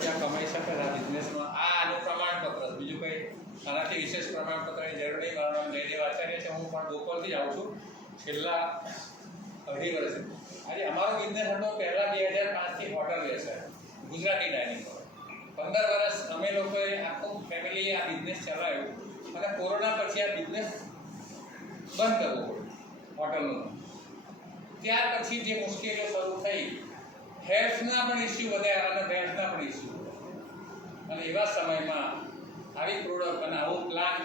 ત્યાં કમાઈ શકે આ બિઝનેસમાં આનું પ્રમાણપત્ર, બીજું કંઈ આનાથી વિશેષ પ્રમાણપત્રની જરૂર નહીં. મારું નામ જયદેવ આચાર્ય છે. હું પણ બોપલથી જ આવું છું છેલ્લા 2.5 વર્ષથી. આજે અમારો બિઝનેસ હતો પહેલાં 2005થી હોટલ વ્યવસાય, ગુજરાતી ડાઇનિંગ પર. 15 વર્ષ અમે લોકોએ આખું ફેમિલીએ આ બિઝનેસ ચલાવ્યો અને કોરોના પછી આ બિઝનેસ બંધ કરવો પડ્યો હોટલનો. ત્યાર પછી જે મુશ્કેલીઓ શરૂ થઈ, હેલ્થના પણ ઇસ્યુ વધ્યા અને રેન્ટના પણ ઇસ્યુ વધ્યા. અને એવા સમયમાં આવી પ્રોડક્ટ અને આવો પ્લાન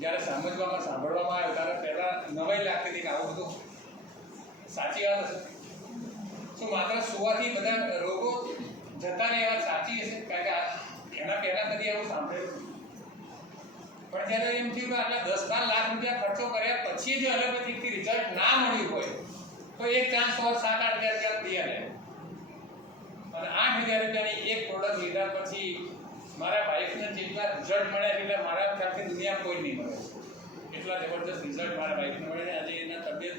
જ્યારે સાંભળવામાં આવ્યો ત્યારે પહેલાં નવાઈ લાગતી હતી કે આવું બધું સાચી વાત હશે, શું માત્ર સુવાથી બધા રોગો જતા ને એ વાત સાચી હશે? કારણ કે એના પહેલાં કદી આવું સાંભળેલું. પણ જ્યારે એમ થયું કે આટલા 10-12 લાખ રૂપિયા ખર્ચો કર્યા પછી જો એલોપેથિકથી રિઝલ્ટ ના મળ્યું હોય તો એક ચાન્સ ફોર 7-8 હજાર રૂપિયા દે. અને 8,000 રૂપિયાની એક પ્રોડક્ટ લીધા પછી મારા વાઈફને જેટલા રિઝલ્ટ મળ્યા એટલે મારા ખ્યાલથી દુનિયા કોઈ નહીં મળે. એટલા જબરદસ્ત રિઝલ્ટ મારા વાઈફને મળે. આજે એના તબિયત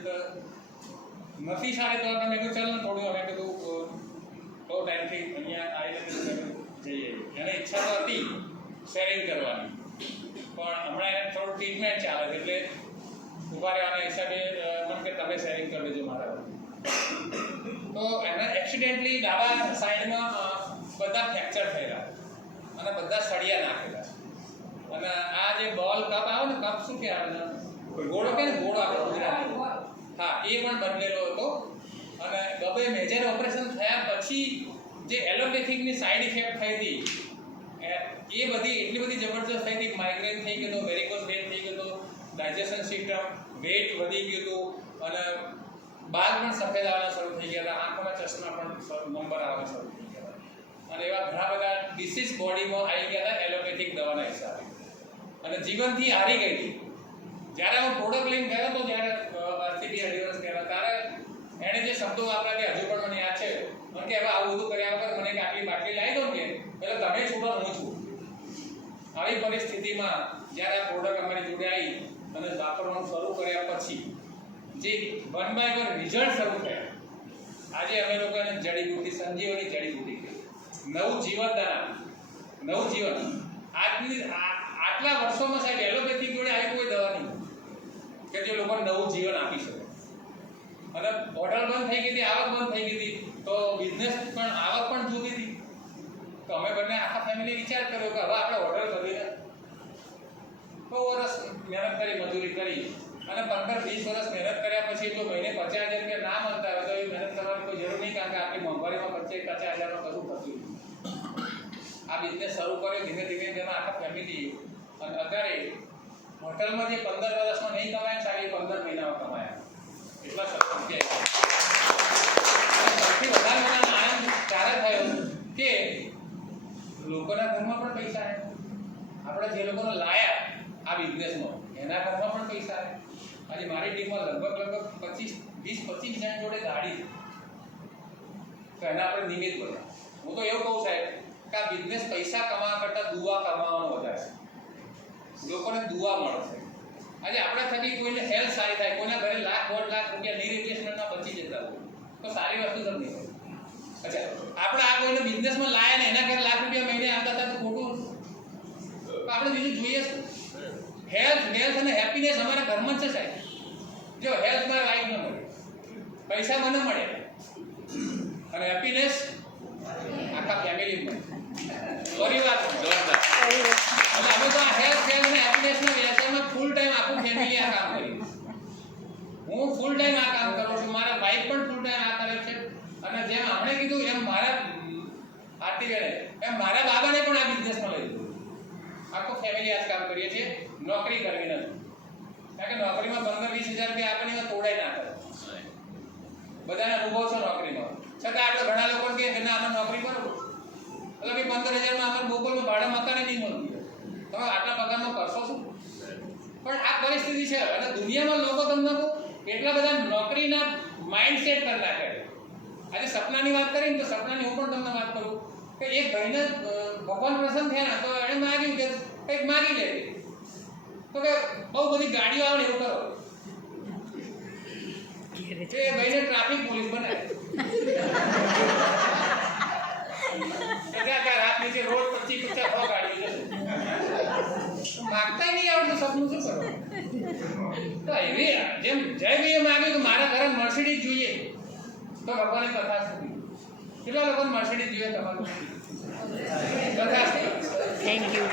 નથી સારી તો મેં કીધું ચાલ ને થોડું અમે કીધું બહુ ટાઈમથી અહીંયા આવીને જઈએ. એને ઈચ્છા તો હતી શેરિંગ કરવાની, પણ હમણાં એને થોડું ટ્રીટમેન્ટ ચાલે છે એટલે ઊભા રહેવાના હિસાબે મને કે તમે શેરિંગ કરી લેજો મારા. તો એને એક્સિડેન્ટલી ડાબા સાઈડમાં બધા ફ્રેક્ચર થયેલા અને બધા સળિયા નાખેલા. અને આ જે બોલ કપ આવે ને, કપ શું કહેવાય, ઘોડો કે ને ઘોડો આપણે ગુજરાતી, હા, એ પણ બદલેલો હતો. અને ગમે મેજર ઓપરેશન થયા પછી જે એલોપેથિકની સાઈડ ઇફેક્ટ થઈ હતી એ બધી એટલી બધી જબરદસ્ત થઈ હતી. માઇગ્રેન થઈ ગયો હતો, વેરિકોઝ વેન થઈ ગયો હતો, ડાયજેશન સિસ્ટમ, વેટ વધી ગયું હતું અને બાલ પણ સફેદ આવવાના શરૂ થઈ ગયા હતા. આંખોના ચશ્મા પણ નંબર આવવા શરૂ થઈ ગયા હતા. અને એવા ઘણા બધા ડિસીઝ બોડીમાં આવી ગયા હતા એલોપેથિક દવાના હિસાબે. અને જીવનથી હારી ગઈ હતી. જ્યારે હું પ્રોડક્ટ લઈને ગયો હતો, જ્યારે 2 વર્ષ પહેલાં, ત્યારે એણે જે શબ્દો વાપર્યા તે હજુ પણ મને યાદ છે. મને કે હવે આવું બધું કર્યા વગર મને કે આટલી બાટલી લાવી દો ને, એટલે તમે છૂટો હું છું. આવી પરિસ્થિતિમાં જ્યારે આ પ્રોડક્ટ અમારી જોડે આવી અને વાપરવાનું શરૂ કર્યા પછી જે 1 by 1 રિઝલ્ટ શરૂ થયા. આજે અમે લોકોને જડીબુટ્ટી, સંજીવની જડીબુટ્ટી, નવું જીવનદાન, નવું જીવન. આટલા વર્ષોમાં સાહેબ એલોપેથિક જોડે આવી કોઈ દવા નહીં કે જે લોકોને નવું જીવન આપી શકે. અને હોટલ બંધ થઈ ગઈ હતી, આવક બંધ થઈ ગઈ હતી, તો બિઝનેસ પણ આવક પણ જોતી હતી. તો અમે બંને આખા ફેમિલી વિચાર કર્યો કે હવે આપણે હોટલ કરીને બહુ વર્ષ મહેનત કરી, મજૂરી કરી અને 15-20 વર્ષ મહેનત કર્યા પછી જો મહિને 50,000 રૂપિયા ના મળતા હોય તો એ મહેનત કરવાની કોઈ જરૂર નહીં. કારણ કે આપણી મોંઘવારીમાં 50,000નો કશું થતું. આ બિઝનેસ શરૂ કર્યો ધીમે ધીમે તેમાં આખા ફેમિલી. અને અત્યારે હોટલમાં જે 15 વર્ષમાં નહીં કમાયા સારી 15 મહિનામાં કમાયા. એટલા સક્ષમ છે. સૌથી વધારે આનંદ ત્યારે થયો કે લોકોના ઘરમાં પણ પૈસા આવે. આપણે જે લોકોને લાયા આ બિઝનેસમાં એના ઘરમાં પણ પૈસા આવે. આજે મારી ટીમમાં લગભગ 20-25 જણ જોડે ગાડી તો એના આપણે નિમિત્ત બધા. હું તો એવું કહું સાહેબ કે આ બિઝનેસ પૈસા કમાવા કરતાં દુઆ કમાવાનો વધારે છે. લોકોને દુઆ મળશે. આજે આપણા થકી કોઈને હેલ્થ સારી થાય, કોઈના ઘરે લાખ-1.5 લાખ રૂપિયા ની રિપ્લેસમેન્ટમાં બચી જતા હોય તો સારી વસ્તુ સમજી. અચ્છા, આપણે આ કોઈને બિઝનેસમાં લાયા ને એના ઘરે લાખ રૂપિયા મહિને આવતા હતા તો ખોટું. તો આપણે બીજું જોઈએ શું? હેલ્થ અને હેપીનેસ અમારા ઘરમાં છે સાહેબ. જો હેલ્થ મારા વાઈફ ન મળે, પૈસા મને મળે અને હેપીનેસ આખા ફેમિલી મળે, પરિવાર જોરદાર. અને અમે તો આ હેલ્થ અને હેપીનેસના વ્યવસાયમાં ફૂલ ટાઈમ આખું ફેમિલી આ કામ કરીએ. હું ફૂલ ટાઈમ આ કામ કરું છું, મારા વાઈફ પણ ફૂલ ટાઈમ આ કરે છે. અને જેમ આપણે કીધું એમ મારા આરતી કરે એમ મારા બાબાને પણ આ બિઝનેસમાં લઈ દીધું. આખું ફેમિલી આ કામ કરીએ છીએ. નોકરી કરવી નથી, કારણ કે નોકરીમાં 15-20 હજાર રૂપિયા આપણને તોડાઈ નાખે. બધાને અનુભવ છે નોકરીમાં. છતાં આપણે ઘણા લોકો કહે કે ના અમે નોકરી કરો એટલે કે 15,000માં આપણે બોપલમાં ભાડે મકાને નહીં મળતું. તમે આટલા પગારમાં કરશો શું? પણ આ પરિસ્થિતિ છે. અને દુનિયામાં લોકો તમને એટલા બધા નોકરીના માઇન્ડસેટ કરી નાખે. આજે સપનાની વાત કરીને તો સપનાની હું પણ તમને વાત કરું કે એક ભાઈને ભગવાન પ્રસન્ન થયા ને તો એણે માગ્યું કે કંઈક માગી લે તો કે બહુ બધી ગાડીઓ આવે એવું કરો. એ ભાઈને ટ્રાફિક પોલીસ બનાવે. કે રાત નીચે રોજ 25-50 100 ગાડીઓ જશે. માગતા નહીં આવડતું સપનું શું કરવાનું? તો એવી જેમ જયભાઈએ માગ્યું કે મારા ઘરે મર્સિડીઝ જોઈએ, તો ભગવાને કથા સુધી કેટલા લોકોને મર્સિડીઝ જોઈએ તમારું? કથા. Thank you.